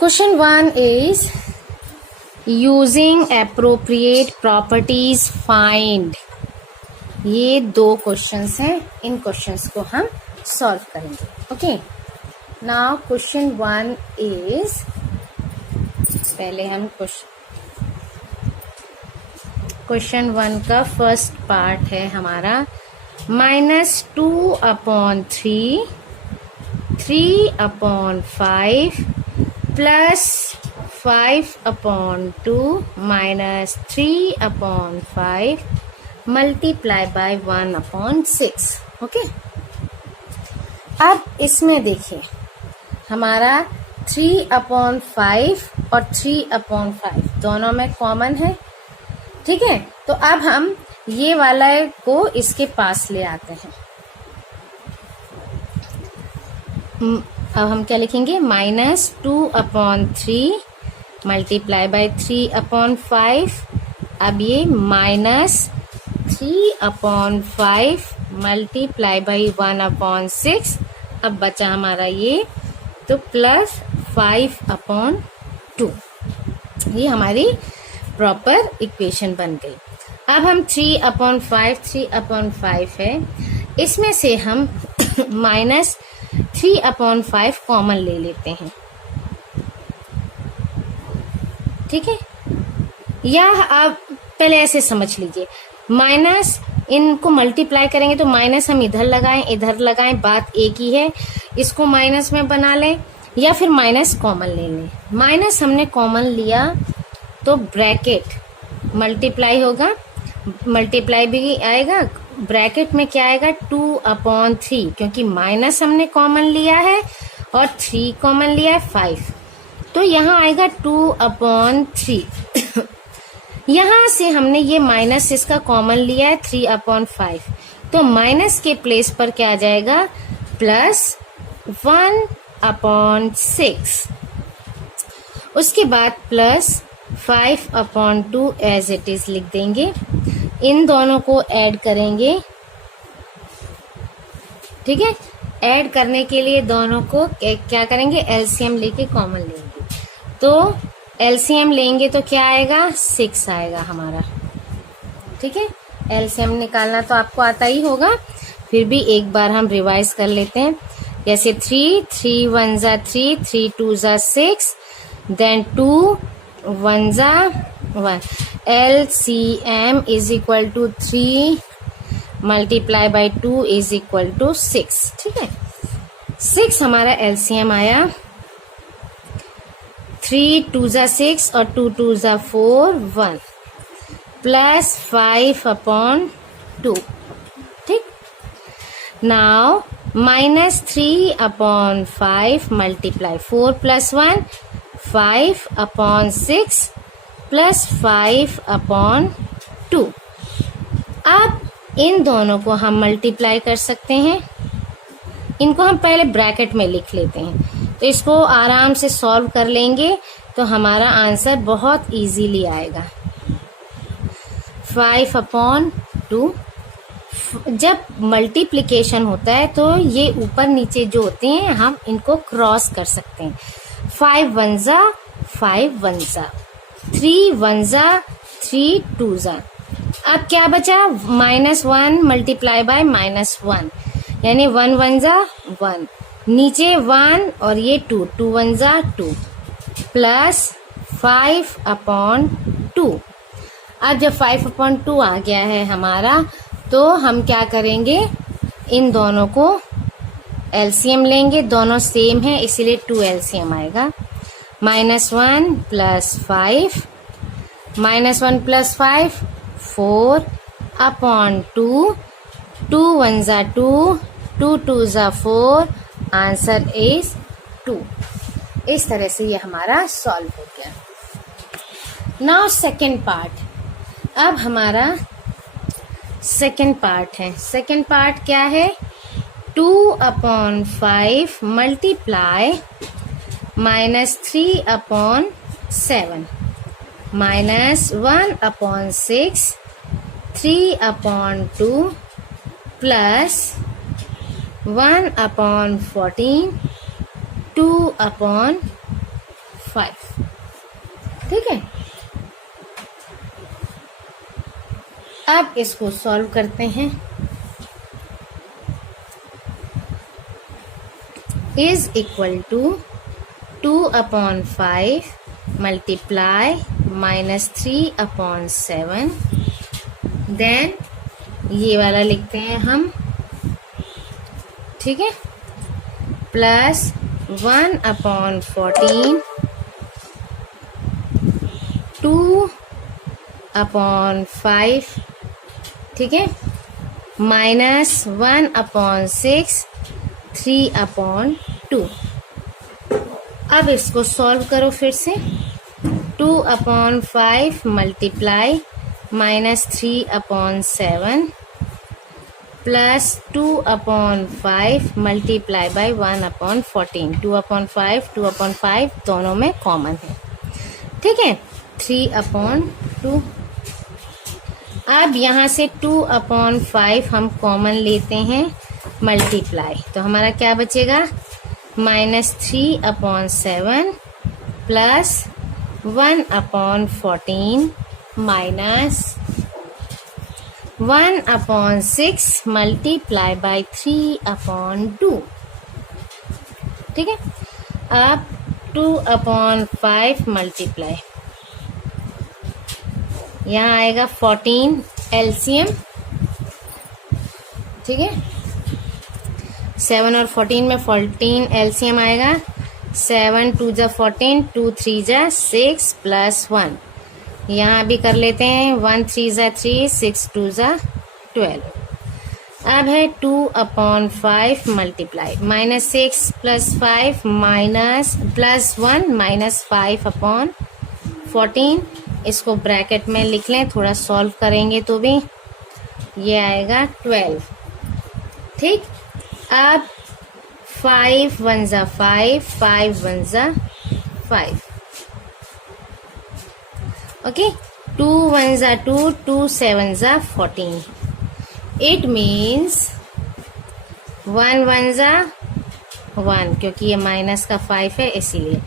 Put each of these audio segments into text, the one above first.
Question 1 is using appropriate properties find. ये दो questions हैं, इन क्वेश्चंस को हम सॉल्व करेंगे. ओके, नाउ क्वेश्चन 1 इज, पहले हम क्वेश्चन 1 का फर्स्ट पार्ट है हमारा -2/3, 3/5 plus 5/2 minus 3/5 multiply by 1/6. Okay, अब इसमें देखिए हमारा 3/5 और 3/5 दोनों में कॉमन है. ठीक है, तो अब हम ये वाला को इसके पास ले आते हैं. अब हम क्या लिखेंगे, -2/3 मल्टीप्लाई बाय 3/5. अब ये -3/5 मल्टीप्लाई बाय 1/6. अब बचा हमारा ये, तो प्लस 5/2. ये हमारी प्रॉपर इक्वेशन बन गई. अब हम 3/5 है, इसमें से हम -3/5 कॉमन ले लेते हैं. ठीक है, या आप पहले ऐसे समझ लीजिए, माइनस इनको मल्टीप्लाई करेंगे तो माइनस हम इधर लगाएं, बात एक ही है. इसको माइनस में बना लें या फिर माइनस कॉमन ले लें. माइनस हमने कॉमन लिया तो ब्रैकेट मल्टीप्लाई होगा, मल्टीप्लाई भी आएगा, ब्रैकेट में क्या आएगा 2/3, क्योंकि माइनस हमने कॉमन लिया है और 3 कॉमन लिया है 5, तो यहाँ आएगा 2/3. यहाँ से हमने ये माइनस इसका कॉमन लिया है 3/5, तो माइनस के प्लेस पर क्या आ जाएगा, प्लस 1/6. उसके बाद प्लस 5/2 एज इट इज लिख देंगे. इन दोनों को ऐड करेंगे. ठीक है, ऐड करने के लिए दोनों को क्या करेंगे, एलसीएम लेके कॉमन लेंगे. तो एलसीएम लेंगे तो क्या आएगा, 6 आएगा हमारा. ठीक है, एलसीएम निकालना तो आपको आता ही होगा, फिर भी एक बार हम रिवाइज कर लेते हैं. जैसे 3 1 3, 3 2 6, then 2 1 1. LCM is equal to 3 multiply by 2 is equal to 6. ठीक है, 6 हमारा एलसीएम आया. 3 2 6 और 2 2 4, 1 प्लस 5/2. ठीक, नाउ -3/5 मल्टीप्लाई 4 प्लस 1 5/6 प्लस 5/2. अब इन दोनों को हम मल्टीप्लाई कर सकते हैं. इनको हम पहले ब्रैकेट में लिख लेते हैं, तो इसको आराम से सॉल्व कर लेंगे तो हमारा आंसर बहुत इजीली आएगा. 5/2. जब मल्टीप्लिकेशन होता है तो ये ऊपर नीचे जो होते हैं हम इनको क्रॉस कर सकते हैं. 5 1 5 1 3 1 3 2. अब क्या बचा, -1 मल्टीप्लाई बाय -1, यानी 1 1 1, नीचे 1 और ये 2 2 1 2 प्लस 5/2. अब जब 5/2 आ गया है हमारा, तो हम क्या करेंगे, इन दोनों को एलसीएम लेंगे. दोनों सेम है इसीलिए 2 एलसीएम आएगा. -1 प्लस 5, -1 प्लस 5 4/2, 2 1 2, 2 2 4, आंसर इज 2. इस तरह से ये हमारा सॉल्व हो गया. Now second part. अब हमारा सेकेंड पार्ट है. सेकेंड पार्ट क्या है, 2/5 मल्टीप्लाई -3/7 -1/6 3/2 प्लस 1/14 2/5 5। ठीक है, अब इसको सॉल्व करते हैं। Is equal to 2/5 multiply -3/7, then ये वाला लिखते हैं हम, ठीक है, प्लस 1/14 2/5, ठीक है, -1/6 3/2। अब इसको सॉल्व करो फिर से। 2/5 मल्टीप्लाई -3/7 प्लस 2/5 मल्टीप्लाई बाय 1/14। 2/5 दोनों में कॉमन है, ठीक है, 3/2। अब यहाँ से 2/5 हम कॉमन लेते हैं, मल्टीप्लाई, तो हमारा क्या बचेगा, -3/7 प्लस 1/14 माइनस 1/6 मल्टीप्लाई बाय 3/2, ठीक है। अब 2/5 मल्टीप्लाई, यहाँ आएगा 14 एलसीएम, ठीक है, 7 और 14 में 14 एलसीएम आएगा। 7 2 जा 14, 2 3 जा 6 प्लस 1, यहाँ भी कर लेते हैं, 1 3 जा 3, 6 2 जा 12। अब है 2/5 मल्टीप्लाई -6 प्लस 5 माइनस प्लस 1 -5/14, इसको ब्रैकेट में लिख लें, थोड़ा सॉल्व करेंगे तो भी ये आएगा 12, ठीक। अब 5 1 जा 5, 5 1 जा 5, ओके, 2 1 जा 2, 2 7 जा 14। इट मीन्स 1 1 जा 1, क्योंकि ये माइनस का 5 है इसीलिए,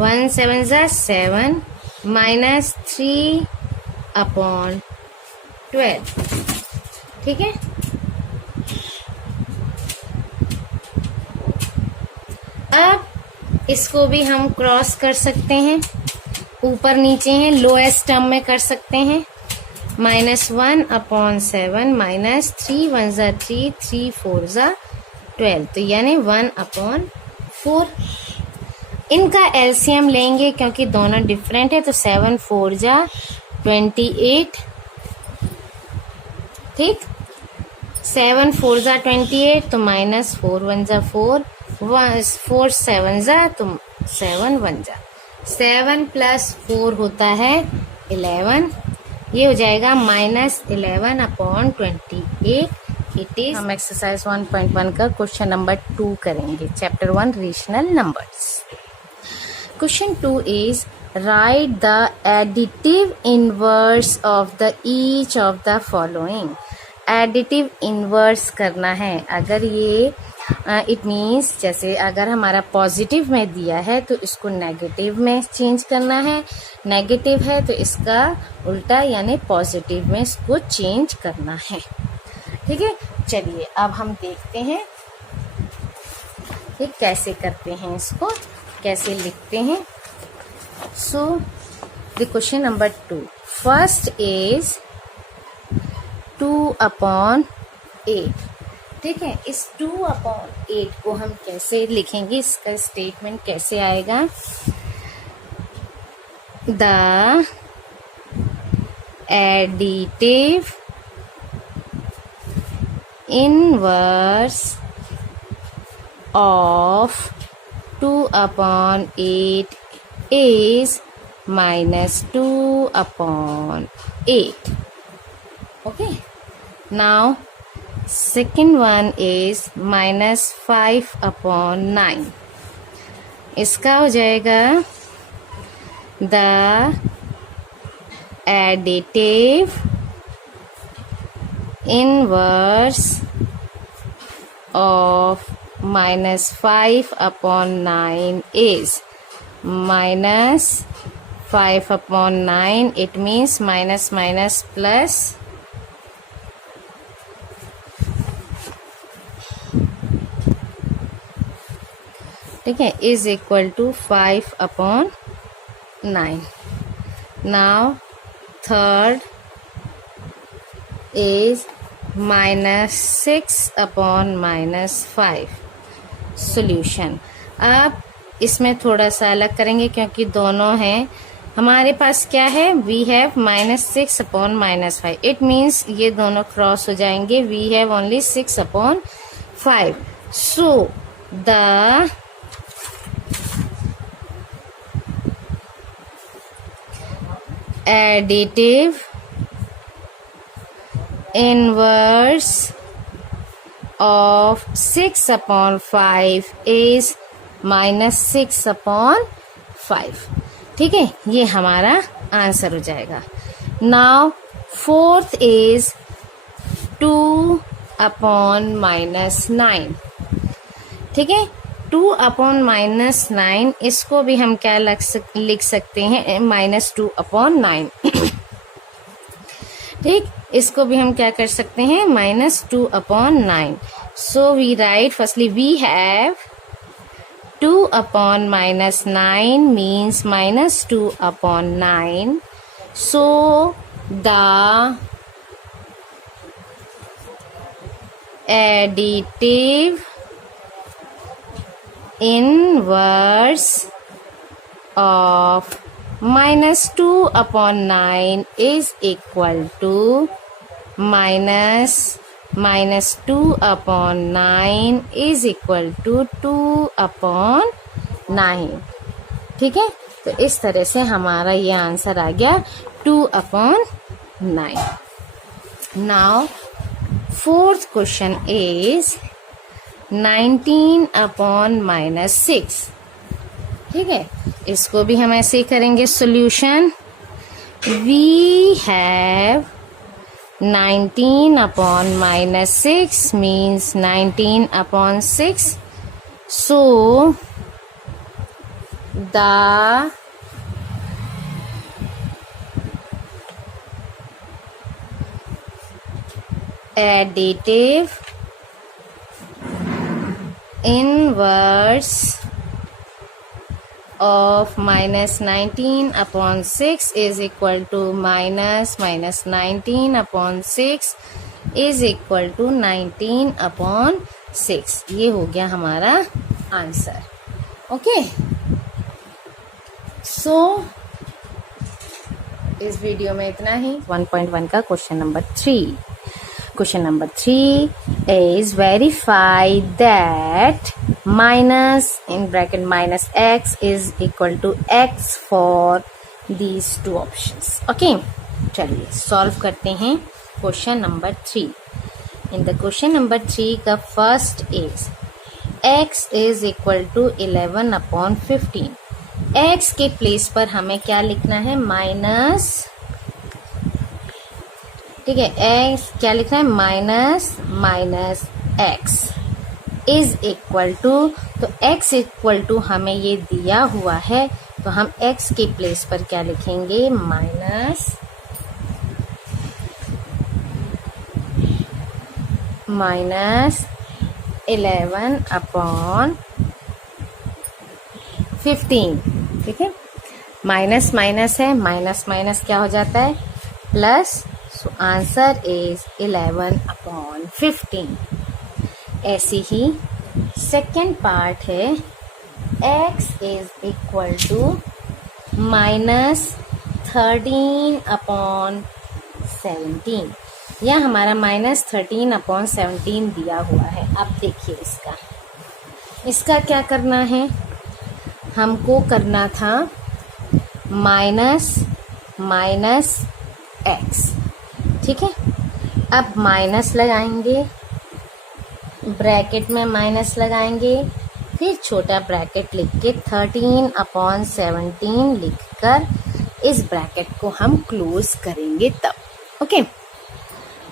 1 7 जा 7 माइनस 3/12, ठीक है। अब इसको भी हम क्रॉस कर सकते हैं, ऊपर नीचे हैं, लोएस्ट टर्म में कर सकते हैं, -1/7 माइनस 3 1 जा 3, 3 4 जा 12, तो यानी 1/4। इनका एलसीएम लेंगे क्योंकि दोनों डिफरेंट है, तो 7 4 जा 28, ठीक, 7 4 जा 28, तो -4 1 जा 4, 4 7 जा तो 7 1 जा 7 प्लस 4 होता है 11, ये हो जाएगा -11/28। इट इज, हम एक्सरसाइज 1.1 का क्वेश्चन नंबर 2 करेंगे, chapter 1 rational numbers. Question 2 is right the additive inverse of the each of the following. Additive inverse करना है, अगर ये इट मीन्स जैसे अगर हमारा पॉजिटिव में दिया है तो इसको नेगेटिव में चेंज करना है, नेगेटिव है तो इसका उल्टा यानी पॉजिटिव में इसको चेंज करना है, ठीक है। चलिए अब हम देखते हैं कि कैसे करते हैं, इसको कैसे लिखते हैं। So the question number 2, first is 2/8, ठीक है। इस 2/8 को हम कैसे लिखेंगे, इसका स्टेटमेंट कैसे आएगा, the additive inverse of 2/8 is -2/8, okay। Now second one is -5/9, इसका हो जाएगा the additive inverse of -5/9 is minus 5 upon 9, it means minus minus plus ठीक है is equal to 5 upon 9. Now third is minus 6 upon minus 5. Solution. अब इसमें थोड़ा सा अलग करेंगे क्योंकि दोनों हैं. हमारे पास क्या है, we have minus 6 upon minus 5. It means ये दोनों क्रॉस हो जाएंगे. We have only 6 upon 5. So the additive inverse of 6 upon 5 is minus 6 upon 5. ठीक है, ये हमारा आंसर हो जाएगा. Now fourth is 2 upon minus 9. ठीक है, 2 अपॉन माइनस 9, इसको भी हम क्या लिख सकते हैं, माइनस 2 अपॉन 9. ठीक, इसको भी हम क्या कर सकते हैं, minus 2 upon 9. So we write firstly we have 2 upon minus 9 means minus 2 upon 9. So the additive inverse of minus 2 upon 9 is equal to minus 2 upon 9 is equal to 2 upon 9. ठीक है, तो इस तरह से हमारा ये आंसर आ गया 2 upon 9. Now fourth question is 19 upon minus 6. ठीक है, इसको भी हम ऐसे ही करेंगे. Solution, we have 19 upon minus 6 means 19 upon 6. So the additive inverse of minus 19 upon 6 is equal to minus 19 upon 6 is equal to 19 upon 6. ये हो गया हमारा आंसर. ओके, सो इस वीडियो में इतना ही. 1.1 का question number 3. Question number 3 is verify that minus in bracket minus x is equal to x for these two options. Okay, चलिए solve करते हैं question number 3. In the question number 3 का first is x is equal to 11 upon 15. x के place पर हमें क्या लिखना है, माइनस. ठीक है, x क्या लिखना है, minus x is equal to. तो x इक्वल टू हमें ये दिया हुआ है, तो हम x के प्लेस पर क्या लिखेंगे, माइनस 11 अपॉन 15. ठीक है, माइनस माइनस है, माइनस माइनस क्या हो जाता है, plus. So answer is 11 upon 15. ऐसी ही सेकेंड पार्ट है, x is equal to minus 13 upon 17. यह हमारा minus 13 upon 17 दिया हुआ है. अब देखिए इसका क्या करना है, हमको करना था माइनस x. ठीक है, अब माइनस लगाएंगे, ब्रैकेट में माइनस लगाएंगे, फिर छोटा ब्रैकेट लिख के 13 अपॉन 17 लिखकर इस ब्रैकेट को हम क्लोज करेंगे तब. ओके,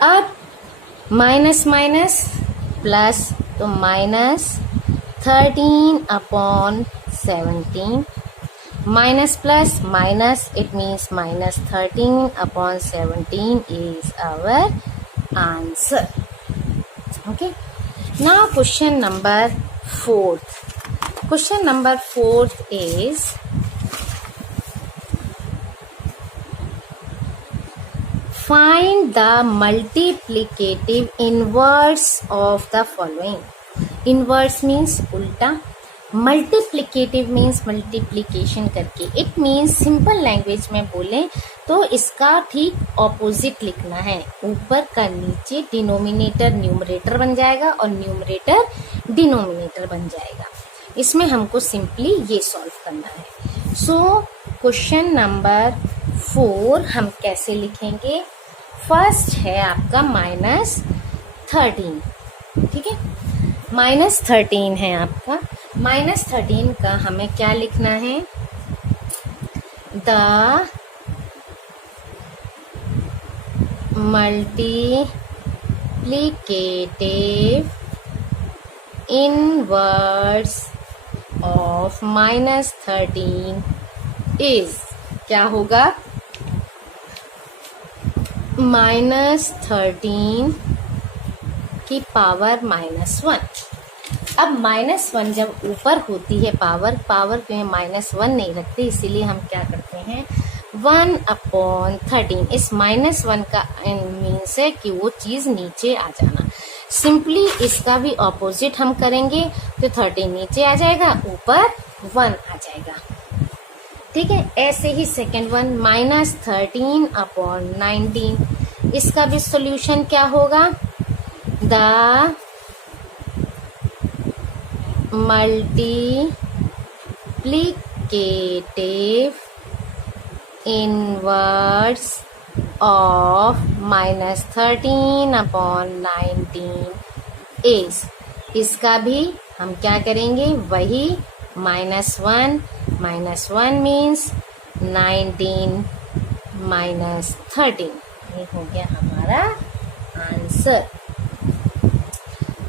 अब माइनस माइनस प्लस, तो minus 13 upon 17. minus plus minus, it means minus 13 upon 17 is our answer. Okay, now question number 4. Question number 4 is find the multiplicative inverse of the following. Inverse means उल्टा, multiplicative means multiplication करके. It means simple language में बोलें तो इसका ठीक opposite लिखना है. ऊपर का नीचे डिनोमिनेटर न्यूमरेटर बन जाएगा और न्यूमरेटर डिनोमिनेटर बन जाएगा. इसमें हमको सिंपली ये सॉल्व करना है. सो क्वेश्चन नंबर 4 हम कैसे लिखेंगे. फर्स्ट है आपका -13. ठीक है, -13 है आपका. -13 का हमें क्या लिखना है. The multiplicative inverse of -13 is, क्या होगा, -13 की पावर -1. अब -1 जब ऊपर होती है पावर में -1 नहीं रखते, इसीलिए हम क्या करते हैं 1/13. इस -1 का मीन्स है कि वो चीज नीचे आ जाना. सिंपली इसका भी ऑपोजिट हम करेंगे तो 13 नीचे आ जाएगा, ऊपर 1 आ जाएगा. ठीक है, ऐसे ही सेकेंड वन -13/19. इसका भी सॉल्यूशन क्या होगा. The multiplicative inverse of -13/19 is. इसका भी हम क्या करेंगे, वही -1 मीन्स 19 -13. ये हो गया हमारा answer.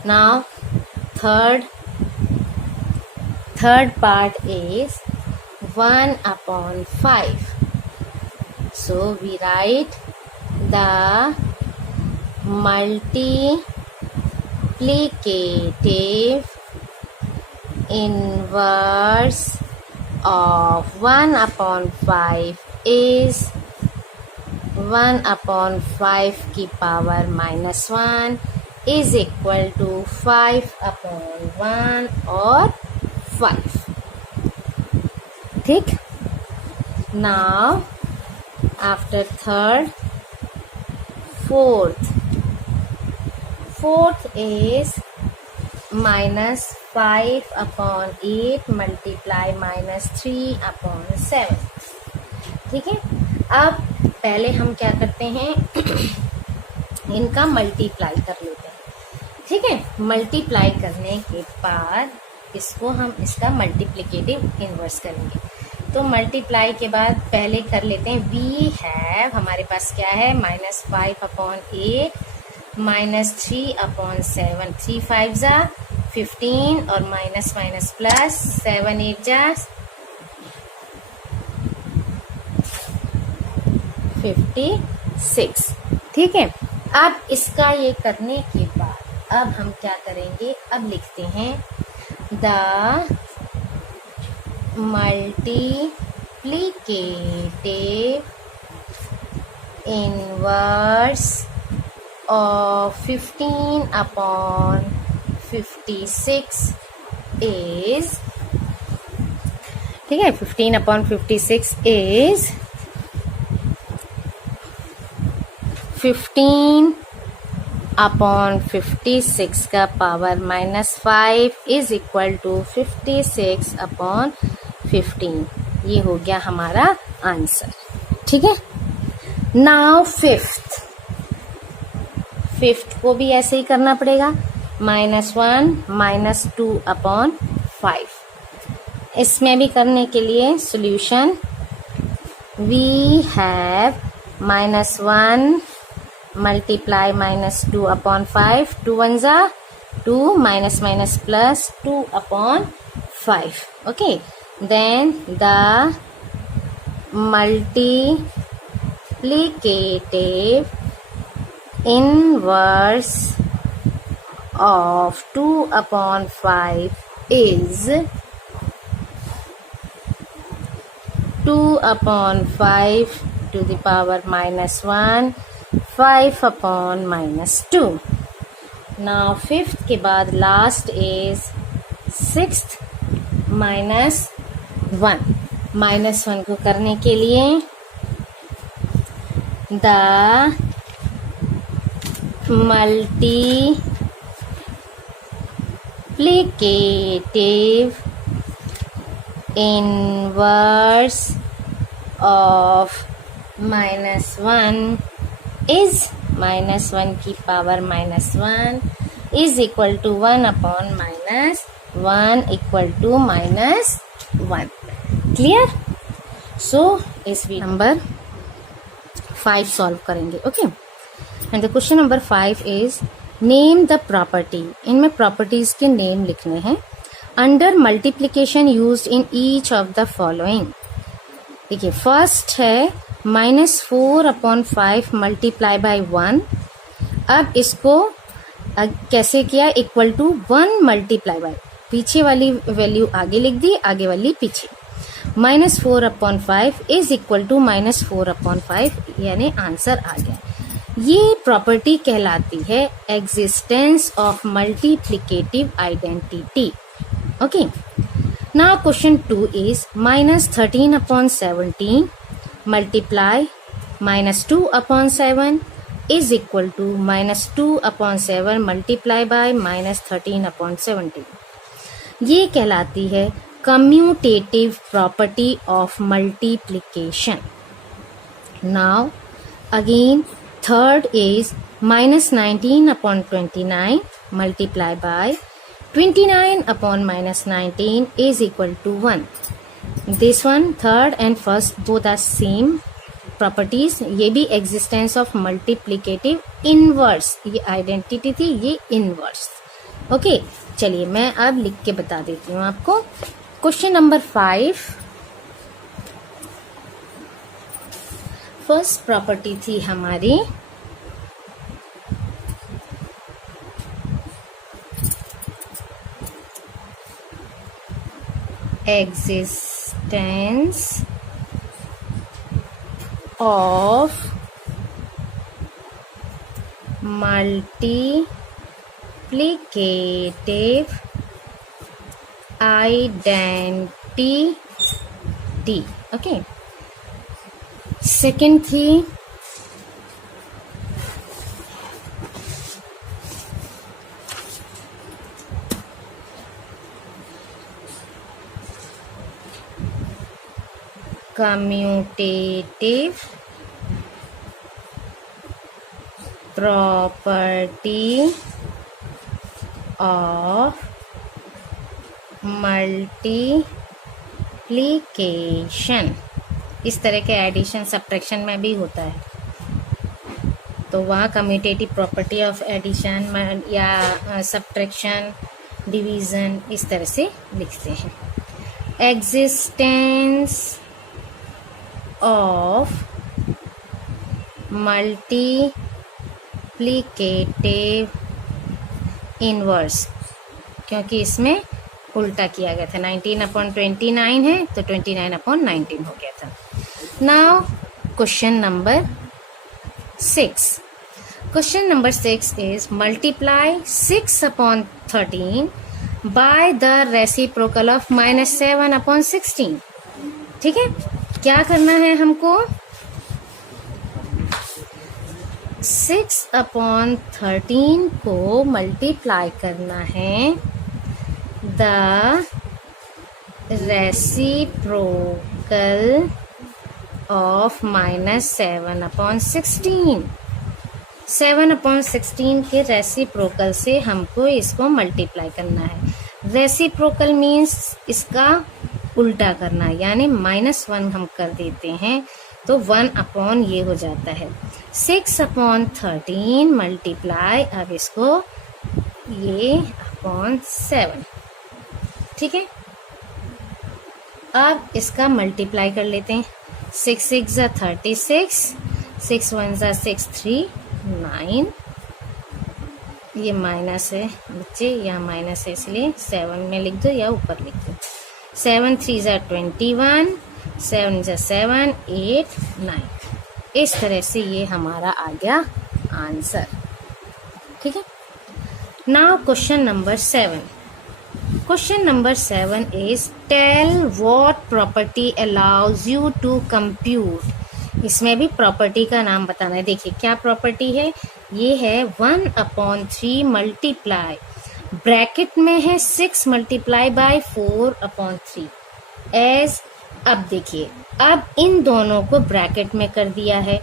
Now third part is 1/5. So we write the multiplicative inverse of 1/5 is 1/5 की पावर -1 is equal to 5/1 और 5. ठीक. Now after third, fourth is -5/8 multiply -3/7. ठीक है. अब पहले हम क्या करते हैं इनका मल्टीप्लाई कर लेते हैं. ठीक है, मल्टीप्लाई करने के बाद इसको हम इसका मल्टीप्लिकेटिव इनवर्स करेंगे. तो मल्टीप्लाई के बाद पहले कर लेते हैं वी हैव, हमारे पास क्या है -5/8 -3/7. 3 5 जा 15 और माइनस प्लस 7 8 जा 56. ठीक है. अब इसका ये करने के बाद अब हम क्या करेंगे, अब लिखते हैं the multiplicative inverse of 15/56 is. ठीक है, 15/56 इज 15/56 का पावर -5 इज इक्वल टू 56/15. ये हो गया हमारा आंसर. ठीक है. नाउ फिफ्थ को भी ऐसे ही करना पड़ेगा. -1 -2/5. इसमें भी करने के लिए सॉल्यूशन वी हैव -1 multiply -2/5. 2 1 जा 2 minus plus 2/5. Okay, then the multiplicative inverse of 2/5 is 2/5 to the power -1, 5/-2. Now fifth के बाद last is sixth -1. -1 को करने के लिए the multiplicative inverse of -1 is -1 की power -1 is equal to 1/-1 equal to -1. Clear? So इस नंबर 5 सॉल्व करेंगे. Okay, and the question number 5 is name the property. इनमें प्रॉपर्टीज के नेम लिखने हैं. Under multiplication used in each of the following. देखिए, first है -4/5 मल्टीप्लाई बाय 1. अब इसको कैसे किया? इक्वल टू 1 मल्टीप्लाई बाय, पीछे वाली वैल्यू आगे लिख दी, आगे वाली पीछे. -4/5 इज इक्वल टू -4/5, यानी आंसर आ गया. ये प्रॉपर्टी कहलाती है existence of multiplicative identity. Okay, now question 2 is -13/17 multiply -2/7 is equal to -2/7 multiply by -13/17. ये कहलाती है commutative property of multiplication. Now again third is -19/29 multiply by 29/-19 is equal to 1. This one, third and first, both are same properties. ये भी existence of multiplicative inverse, ये identity थी, ये inverse. Okay, चलिए मैं अब लिख के बता देती हूँ आपको. क्वेश्चन नंबर 5, फर्स्ट प्रॉपर्टी थी हमारी existence of multiplicative identity. Okay, second थी commutative property of multiplication. इस तरह के एडिशन सब्ट्रैक्शन में भी होता है, तो वहाँ कम्यूटेटिव प्रॉपर्टी ऑफ एडिशन या सब्ट्रैक्शन, डिवीज़न, इस तरह से लिखते हैं. एग्जिस्टेंस ऑफ मल्टीप्लिकेटिव इनवर्स, क्योंकि इसमें उल्टा किया गया था. 19/29 है तो 29/19 हो गया था. Now question number 6. Question number 6 is multiply 6/13 by the reciprocal of -7/16. ठीक है, क्या करना है हमको? 6/13 को मल्टीप्लाई करना है द रेसिप्रोकल ऑफ -7/16. 7/16 के रेसिप्रोकल से हमको इसको मल्टीप्लाई करना है. रेसिप्रोकल मीन्स इसका उल्टा करना, यानी -1 हम कर देते हैं तो 1/ ये हो जाता है. 6/13 मल्टीप्लाई, अब इसको ये /7. ठीक है, अब इसका मल्टीप्लाई कर लेते हैं. 6 6 जा 36, 6 1 जा 6 3 9, ये माइनस है बच्चे, यहाँ माइनस है इसलिए 7 में लिख दो या ऊपर लिख दो। 7 3 जा 21, 7 जा 7 8 9। इस तरह से ये हमारा आ गया आंसर। ठीक है। Now question number 7। Question number 7 is tell what property allows you to compute। इसमें भी प्रॉपर्टी का नाम बताना है। देखिए क्या प्रॉपर्टी है, ये है 1/3 मल्टीप्लाई, ब्रैकेट में है 6 मल्टीप्लाई बाय 4/3 एज। अब देखिए, अब इन दोनों को ब्रैकेट में कर दिया है,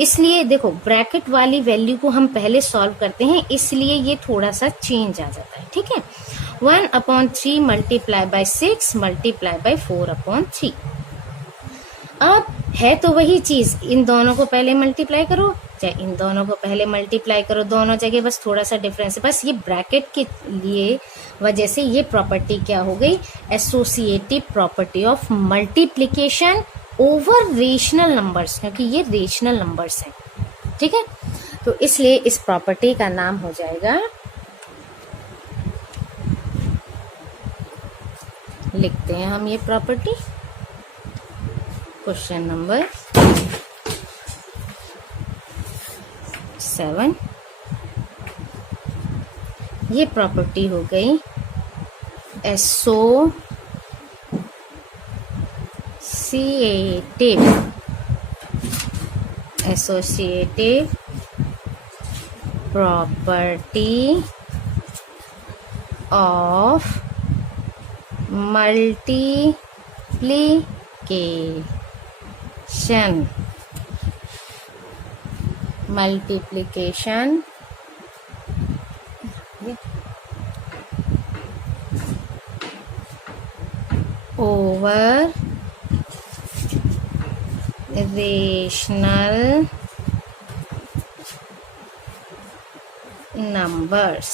इसलिए देखो ब्रैकेट वाली वैल्यू को हम पहले सॉल्व करते हैं, इसलिए ये थोड़ा सा चेंज आ जाता है। ठीक है। 1/3 मल्टीप्लाई बाय 6 मल्टीप्लाई बाय 4/3। अब है तो वही चीज, इन दोनों को पहले मल्टीप्लाई करो चाहे इन दोनों को पहले मल्टीप्लाई करो, दोनों जगह बस थोड़ा सा डिफरेंस है। बस ये ब्रैकेट के लिए वजह से ये प्रॉपर्टी क्या हो गई, associative property of multiplication over rational numbers, क्योंकि ये रेशनल नंबर्स हैं। ठीक है। तो इसलिए इस प्रॉपर्टी का नाम हो जाएगा, लिखते हैं हम ये प्रॉपर्टी, क्वेश्चन नंबर 7। ये प्रॉपर्टी हो गई associative property of multiplication over rational numbers.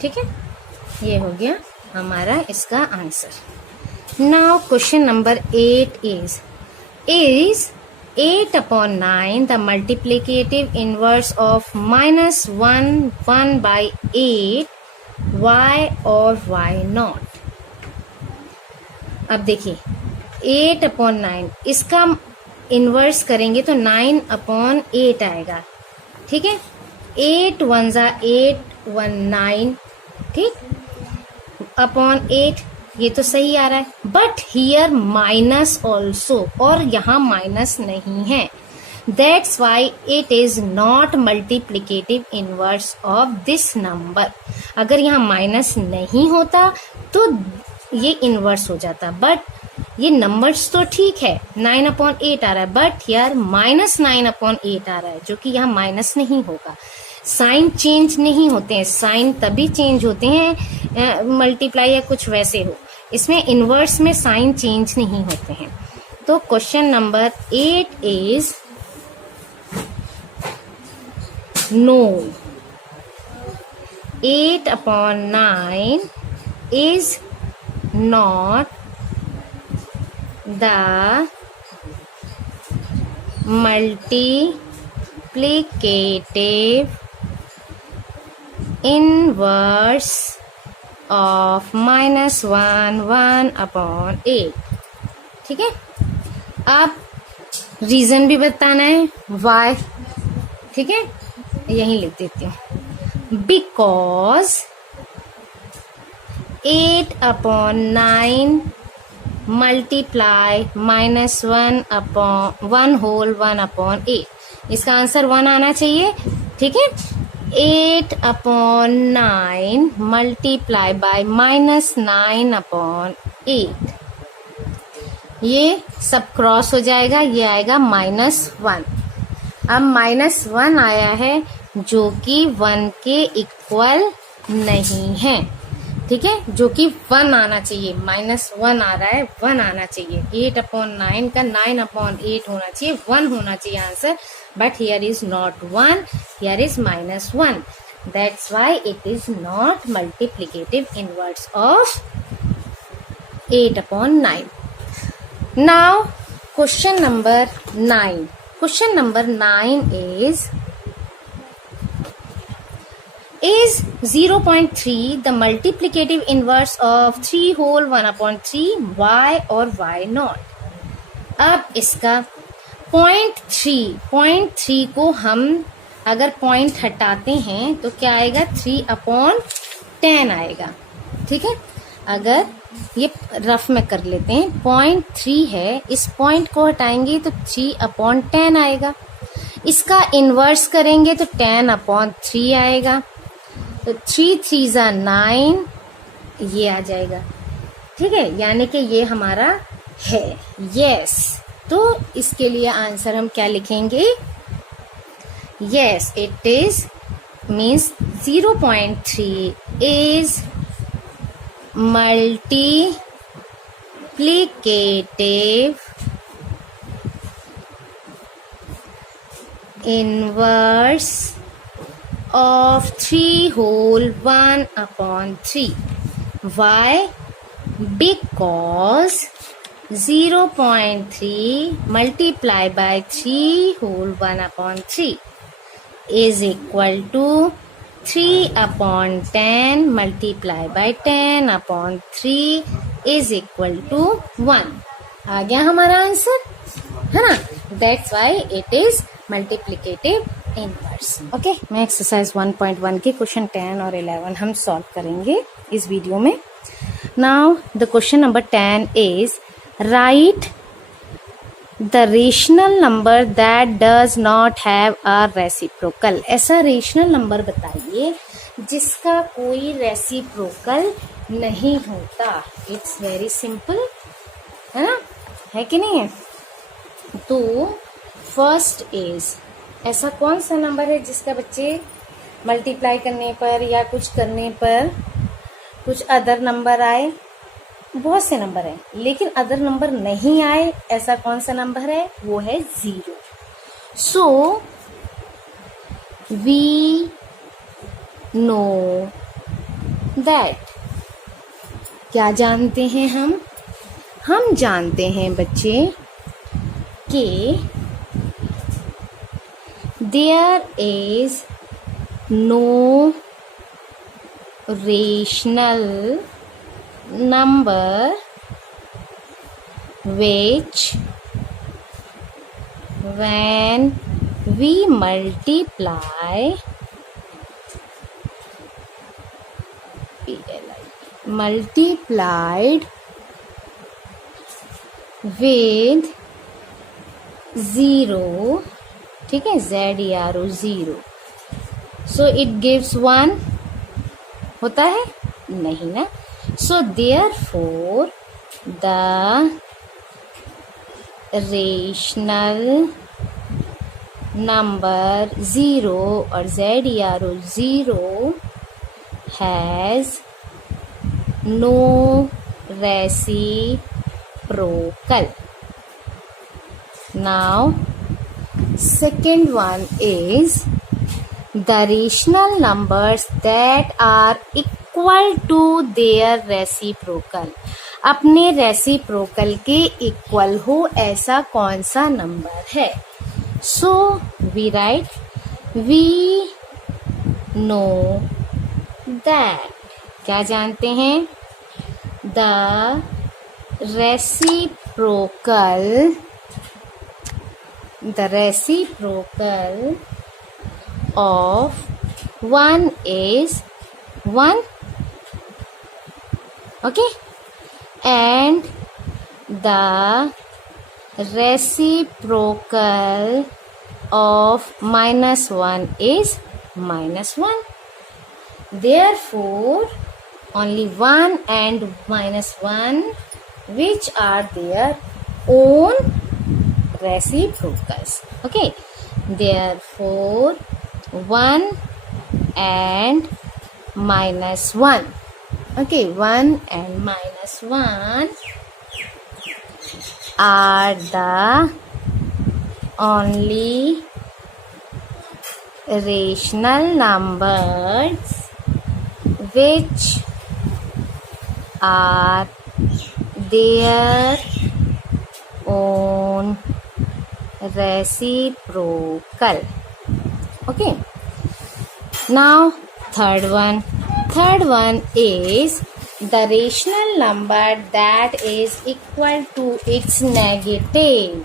ठीक है, ये हो गया हमारा इसका answer. Now question number 8 is 8/9 the multiplicative inverse of -1 by 8, y और y not। अब देखिए 8/9 इसका इनवर्स करेंगे तो 9/8 आएगा। ठीक है। 8 1 जा 8 1 9, ठीक, अपॉन 8, ये तो सही आ रहा है। बट हियर माइनस ऑल्सो, और यहाँ माइनस नहीं है, that's why it is not multiplicative inverse of this number. अगर यहाँ माइनस नहीं होता तो ये इनवर्स हो जाता, बट ये नंबर्स तो ठीक है, 9/8 आ रहा है, बट यार -9/8 आ रहा है, जो कि यहाँ माइनस नहीं होगा। साइन चेंज नहीं होते हैं, साइन तभी चेंज होते हैं मल्टीप्लाई या कुछ वैसे हो, इसमें इनवर्स में साइन चेंज नहीं होते हैं। तो question number 8 is no, 8/9 is not the multiplicative inverse of -1/8। ठीक है। अब रीजन भी बताना है, वाई। ठीक है, यहीं लिख देती हूँ, बिकॉज 8/9 मल्टीप्लाई -1/8, इसका आंसर 1 आना चाहिए। ठीक है। 8/9 मल्टीप्लाई बाय -9/8, ये सब क्रॉस हो जाएगा, ये आएगा -1। अब -1 आया है जो कि 1 के इक्वल नहीं है। ठीक है, जो कि 1 आना चाहिए, -1 आ रहा है, 1 आना चाहिए। 8/9 का 9/8 होना चाहिए, 1 होना चाहिए answer, but here is not 1, here is -1, that's why it is not multiplicative inverse of 8/9। Now question number 9. Question number 9 is 0.3 the multiplicative inverse of 3 whole 1/3 y और y naught? अब इसका 0.3 को हम अगर पॉइंट हटाते हैं तो क्या आएगा, 3/10 आएगा। ठीक है, अगर ये रफ में कर लेते हैं, 0.3 है, इस पॉइंट को हटाएंगे तो 3/10 आएगा। इसका इन्वर्स करेंगे तो 10/3 आएगा। तो 3 3 9 ये आ जाएगा। ठीक है, यानी कि ये हमारा है। यस, तो इसके लिए आंसर हम क्या लिखेंगे? Yes, it is means 0.3 is multiplicative inverse of 3 whole 1/3. Why? Because 0.3 multiplied by 3 whole 1/3 is equal to 3/10 multiplied by 10/3 is equal to 1. आ गया हमारा आंसर, है ना? That's why it is multiplicative inverse. Okay, मैं exercise 1.1 के question 10 और 11 हम solve करेंगे इस वीडियो में। Now the question number 10 is right the rational number that does not have a reciprocal. ऐसा रेशनल नंबर बताइए जिसका कोई रेसिप्रोकल नहीं होता। इट्स वेरी सिंपल, है ना? है कि नहीं है? तो फर्स्ट इज, ऐसा कौन सा नंबर है जिसका बच्चे मल्टीप्लाई करने पर या कुछ करने पर कुछ अदर नंबर आए? बहुत से नंबर है, लेकिन अदर नंबर नहीं आए, ऐसा कौन सा नंबर है? वो है 0। सो वी नो दैट, क्या जानते हैं हम? हम जानते हैं बच्चे कि there is no rational number which when we multiplied with 0, ठीक है, ZERO 0, सो इट गिव्स 1 होता है? नहीं ना। So therefore the rational number 0 और ZERO 0 has no reciprocal. Now second one is the rational numbers that are equal to their reciprocal. अपने reciprocal के इक्वल हो ऐसा कौन सा नंबर है? So we write we know that, क्या जानते हैं? The reciprocal of 1 is 1, okay, and the reciprocal of -1 is -1. Therefore only 1 and -1 which are their own reciprocals. Okay, therefore 1 and -1, okay, 1 and -1 are the only rational numbers which are there own reciprocal. Okay. Now third one is the rational number that is equal to its negative.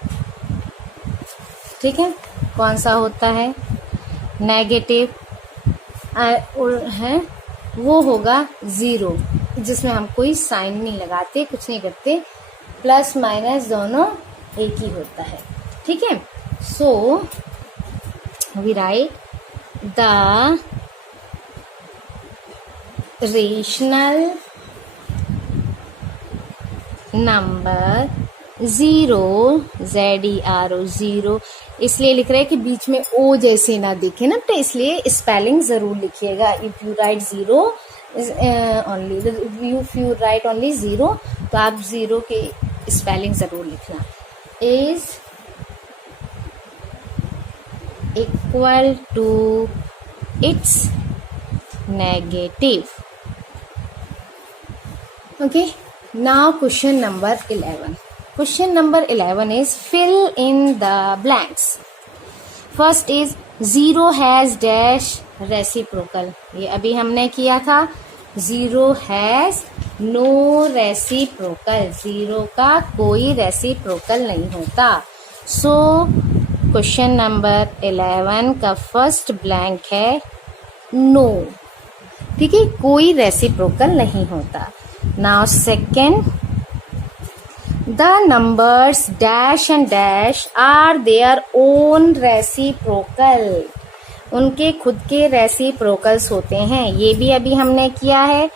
ठीक है, कौन सा होता है negative है, वो होगा 0, जिसमें हम कोई साइन नहीं लगाते, कुछ नहीं करते, प्लस माइनस दोनों एक ही होता है. ठीक है, so we write the rational number 0 0 इसलिए लिख रहे हैं कि बीच में ओ जैसे ना दिखे ना, तो इसलिए स्पेलिंग जरूर लिखिएगा. If you write 0 only, if you write only 0 तो आप 0 के स्पेलिंग जरूर लिखना. Is equal to its negative. Okay, now question number 11. Question number 11 is fill in the blanks. First is 0 has dash reciprocal. ये अभी हमने किया था. 0 has no reciprocal. 0 का कोई reciprocal नहीं होता. So question number 11 का first blank है no. ठीक है, कोई reciprocal नहीं होता. Now second, the numbers dash and dash are their own reciprocal. उनके खुद के रेसिप्रोकल्स होते हैं. ये भी अभी हमने किया है.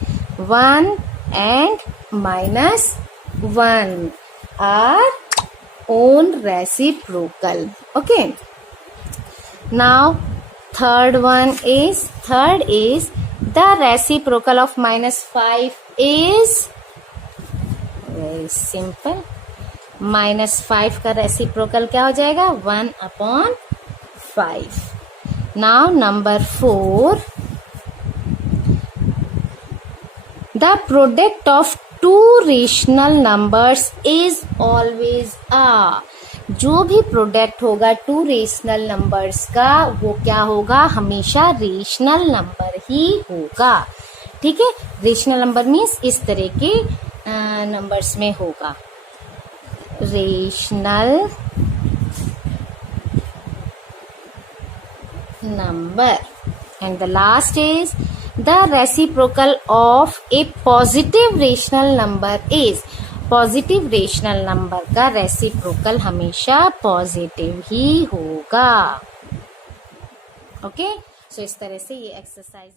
1 and -1 are own reciprocal. Okay. Now third is the reciprocal of -5 is very simple. -5 का रेसिप्रोकल क्या हो जाएगा? 1/5. Now number 4, the product of two rational numbers is always a. जो भी प्रोडक्ट होगा टू रेशनल नंबर्स का, वो क्या होगा? हमेशा रेशनल नंबर ही होगा. ठीक है, रेशनल नंबर मीन्स इस तरह के नंबर्स में होगा. Rational number. And the last is the reciprocal of A positive rational number is. Positive rational number का रेसिप्रोकल हमेशा पॉजिटिव ही होगा. ओके, सो इस तरह से ये एक्सरसाइज